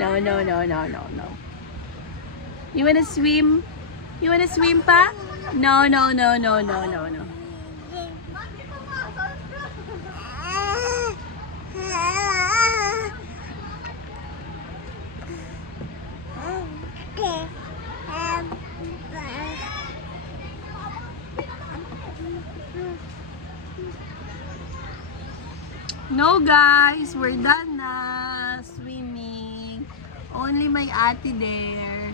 No, no, no, no, no, no. You wanna swim? You wanna swim pa? No, no, no, no, no, no, no. No guys, we're done na swimming. Only my ate there.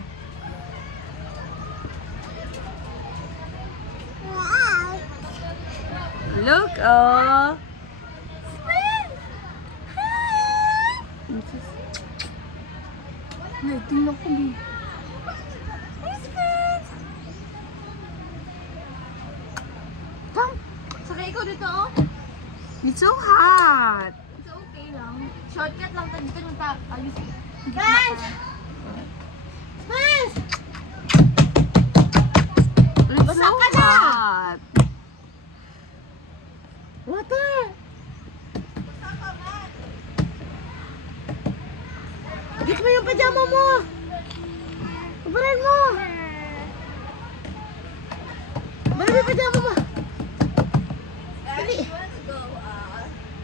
Look, oh. Ay, tingnan ko din. Come. Saka ikaw dito, oh. It's so hot. It's okay lang. Shortcut lang tayo dito nung ayos. Guys! Mas! It's Basa so ka na! hot. Water! Git mo yung pajama mo! Kabaran mo! Baran mo yung pajama mo! Dali!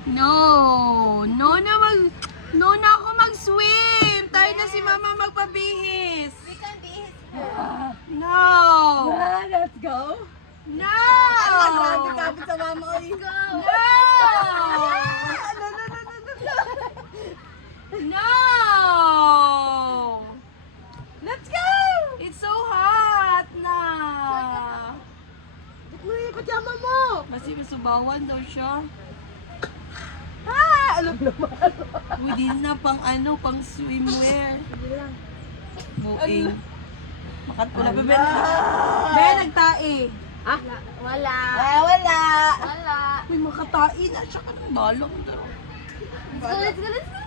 No. No na ako mag-swim. Tayo na si mama magpabihis. We can be his No. let's go! No. Kapit sa mama, let's go! No. Let's go! It's so hot na. Git mo yung pajama mo! Kasi masubawan daw siya. Alam naman! Hindi na pang pang swimwear. Sige lang. Buing. Makat ko na bebe. Bebe, nagtae. Ha? Wala. Wala. Wala. May makatain na siya ka ng balong. Let's go, let's go, let's go.